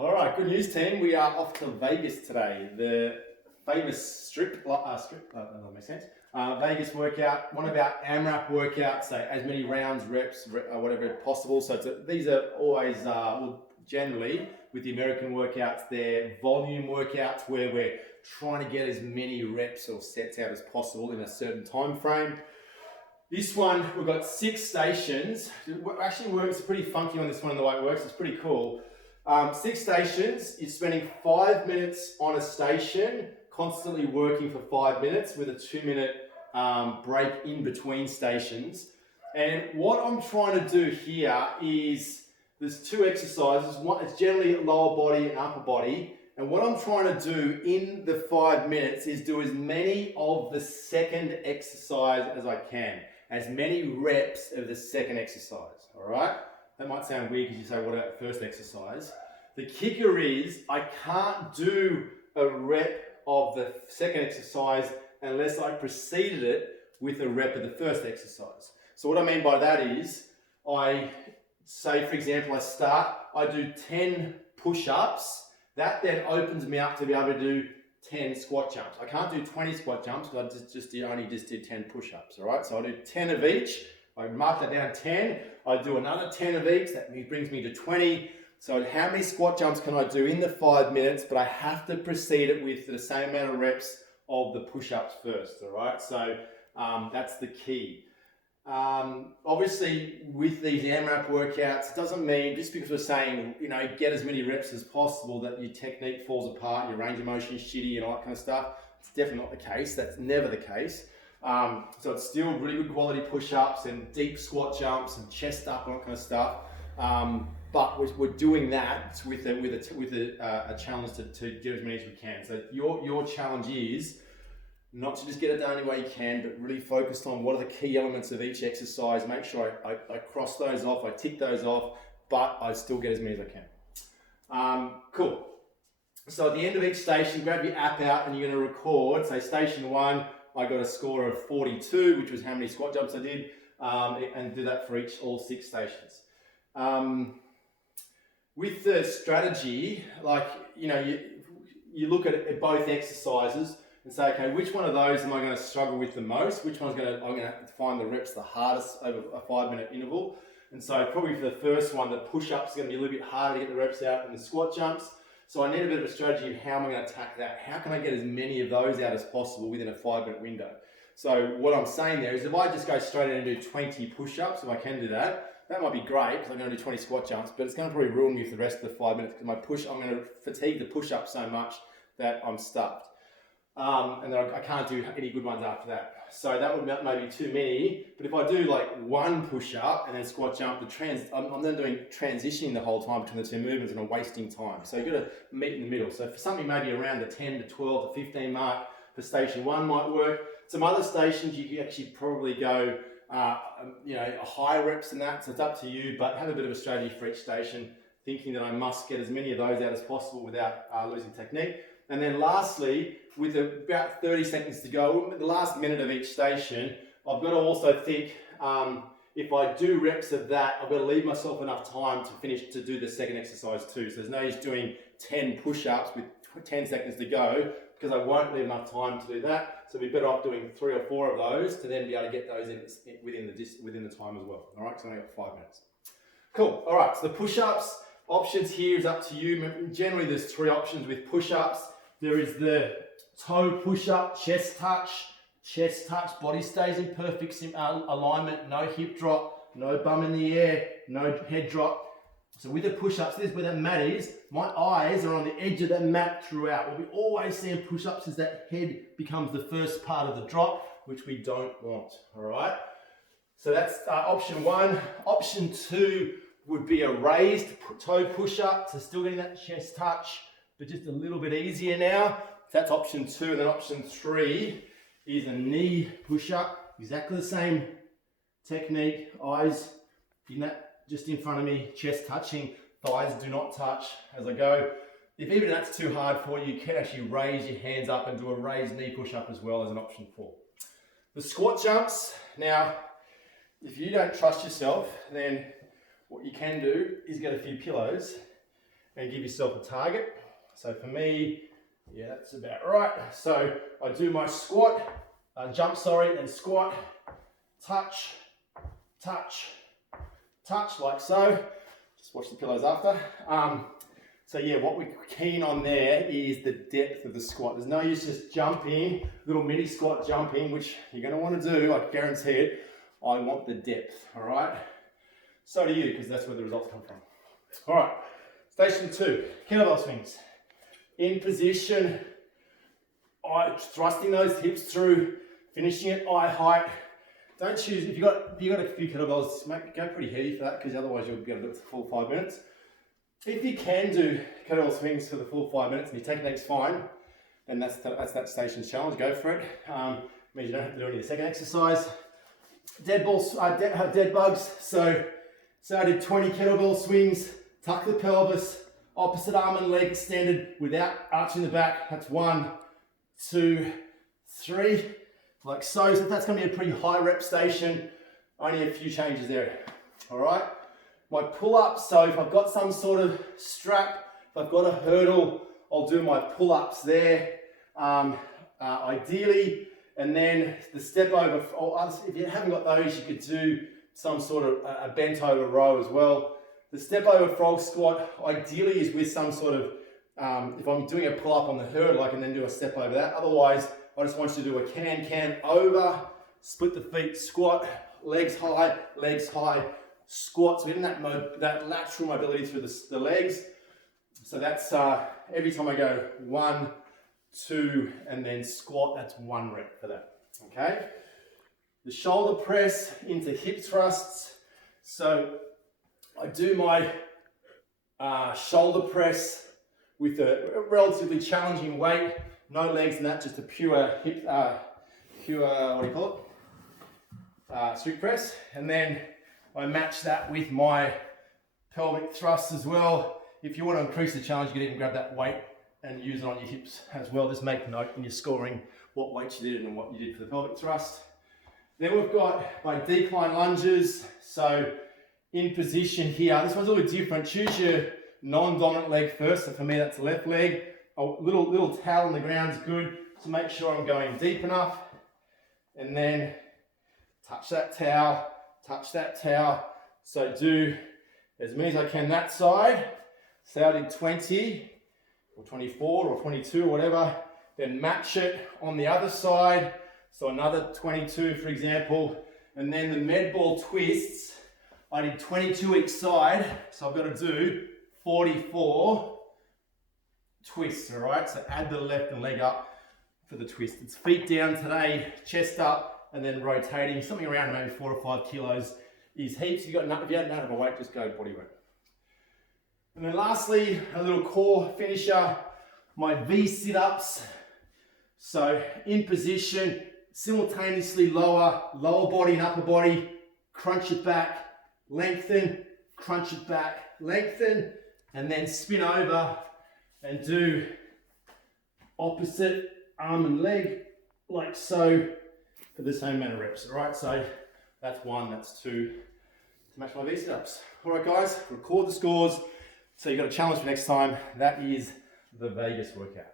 All right, good news, team. We are off to Vegas today. The famous that doesn't make sense. Vegas workout, one of our AMRAP workouts, so as many rounds, reps, whatever possible. So these are always, generally with the American workouts, they're volume workouts where we're trying to get as many reps or sets out as possible in a certain time frame. This one, we've got 6 stations. It actually works pretty funky on this one, the way it works. It's pretty cool. 6 stations, you're spending 5 minutes on a station, constantly working for 5 minutes with a 2-minute break in between stations. And what I'm trying to do here is, there's 2 exercises. One, it's generally lower body and upper body. And what I'm trying to do in the 5 minutes is do as many of the second exercise as I can. As many reps of the second exercise, all right? That might sound weird because you say, what about the first exercise? The kicker is I can't do a rep of the second exercise unless I preceded it with a rep of the first exercise. So what I mean by that is, I say, for example, I do 10 push-ups. That then opens me up to be able to do 10 squat jumps. I can't do 20 squat jumps because I only did 10 push-ups, all right? So I do 10 of each. I mark that down 10. I do another 10 of each. That brings me to 20. So how many squat jumps can I do in the 5 minutes? But I have to precede it with the same amount of reps of the push-ups first, all right? So that's the key. Obviously, with these AMRAP workouts, it doesn't mean just because we're saying, get as many reps as possible that your technique falls apart, your range of motion is shitty and all that kind of stuff. It's definitely not the case. That's never the case. So it's still really good quality push-ups and deep squat jumps and chest up and all that kind of stuff. But we're doing that with a challenge to get as many as we can. So your challenge is not to just get it done any way you can, but really focused on what are the key elements of each exercise. Make sure I cross those off, I tick those off, but I still get as many as I can. Cool. So at the end of each station, grab your app out and you're going to record. Say station 1, I got a score of 42, which was how many squat jumps I did, and do that for all 6 stations. With the strategy, you look at both exercises and say, okay, which one of those am I going to struggle with the most? Which one's I'm going to find the reps the hardest over a 5-minute interval? And so probably for the first one, the push-ups are going to be a little bit harder to get the reps out than the squat jumps. So I need a bit of a strategy of how am I going to attack that? How can I get as many of those out as possible within a 5-minute window? So what I'm saying there is if I just go straight in and do 20 push-ups, if I can do that, that might be great because I'm going to do 20 squat jumps, but it's going to probably ruin me for the rest of the 5 minutes because I'm going to fatigue the push-up so much that I'm stuffed. And then I can't do any good ones after that. So that would maybe too many. But if I do like 1 push-up and then squat jump, I'm then doing transitioning the whole time between the 2 movements and I'm wasting time. So you've got to meet in the middle. So for something maybe around the 10 to 12 to 15 mark for station 1 might work. Some other stations you can actually probably go higher reps than that. So it's up to you, but have a bit of a strategy for each station, thinking that I must get as many of those out as possible without losing technique. And then lastly, with about 30 seconds to go, the last minute of each station, I've got to also think, if I do reps of that, I've got to leave myself enough time to do the second exercise too. So there's no use doing 10 push-ups with 10 seconds to go because I won't leave enough time to do that. So we'd be better off doing 3 or 4 of those to then be able to get those within the time as well. All right, so I only got 5 minutes. Cool. All right, so the push-ups options here is up to you. Generally, there's 3 options with push-ups. There is the toe push-up, chest touch, body stays in perfect alignment, no hip drop, no bum in the air, no head drop. So with the push-ups, this is where that mat is. My eyes are on the edge of that mat throughout. What we always see in push-ups is that head becomes the first part of the drop, which we don't want, all right? So that's option 1. Option 2 would be a raised toe push-up, so still getting that chest touch, but just a little bit easier now. That's option 2, and then option 3 is a knee push-up. Exactly the same technique, eyes in that just in front of me, chest touching, thighs do not touch as I go. If even that's too hard for you, you can actually raise your hands up and do a raised knee push-up as well as an option 4. The squat jumps, now, if you don't trust yourself, then what you can do is get a few pillows and give yourself a target. So for me, yeah, that's about right. So I do my squat, jump, and squat, touch, touch, touch, like so. Just watch the pillows after. So yeah, what we're keen on there is the depth of the squat. There's no use just jumping, little mini squat jumping, which you're gonna wanna do, I guarantee it. I want the depth, all right? So do you, because that's where the results come from. All right, station 2, kettlebell swings. In position, thrusting those hips through, finishing at eye height. Don't choose, if you've got a few kettlebells, go pretty heavy for that, because otherwise you'll be able to do it for the full 5 minutes. If you can do kettlebell swings for the full 5 minutes and your technique's fine, then that's that station's challenge, go for it. Means you don't have to do any of the second exercise. Dead bugs, so I did 20 kettlebell swings, tuck the pelvis, opposite arm and leg extended without arching the back. That's 1, 2, 3, like so. So that's gonna be a pretty high rep station. Only a few changes there, all right? My pull-ups, so if I've got some sort of strap, if I've got a hurdle, I'll do my pull-ups there, ideally. And then the step over, if you haven't got those, you could do some sort of a bent over row as well. The step over frog squat ideally is with some sort of, if I'm doing a pull up on the hurdle, I can then do a step over that. Otherwise, I just want you to do a can over, split the feet, squat, legs high, squat. So we're in that lateral mobility through the legs. So that's every time I go 1, 2, and then squat, that's 1 rep for that, okay? The shoulder press into hip thrusts. So I do my shoulder press with a relatively challenging weight, no legs in that, just a pure hip, strict press. And then I match that with my pelvic thrust as well. If you want to increase the challenge, you can even grab that weight and use it on your hips as well. Just make note when you're scoring what weights you did and what you did for the pelvic thrust. Then we've got my decline lunges. So in position here, this one's a little bit different. Choose your non-dominant leg first. So for me, that's the left leg. A little towel on the ground is good to make sure I'm going deep enough. And then touch that towel, touch that towel. So do as many as I can that side. Say I did 20 or 24 or 22 or whatever. Then match it on the other side. So another 22, for example. And then the med ball twists, I did 22 each side. So I've got to do 44 twists, all right? So add the left leg up for the twist. It's feet down today, chest up, and then rotating. Something around maybe 4 or 5 kilos is heaps. If you haven't had a weight, just go body weight. And then lastly, a little core finisher, my V sit-ups. So in position, simultaneously lower body and upper body, crunch it back, lengthen, crunch it back, lengthen, and then spin over and do opposite arm and leg, like so, for the same amount of reps, all right? So that's 1, that's 2, to match my V sit-ups. All right, guys, record the scores. So you've got a challenge for next time. That is the Vegas workout.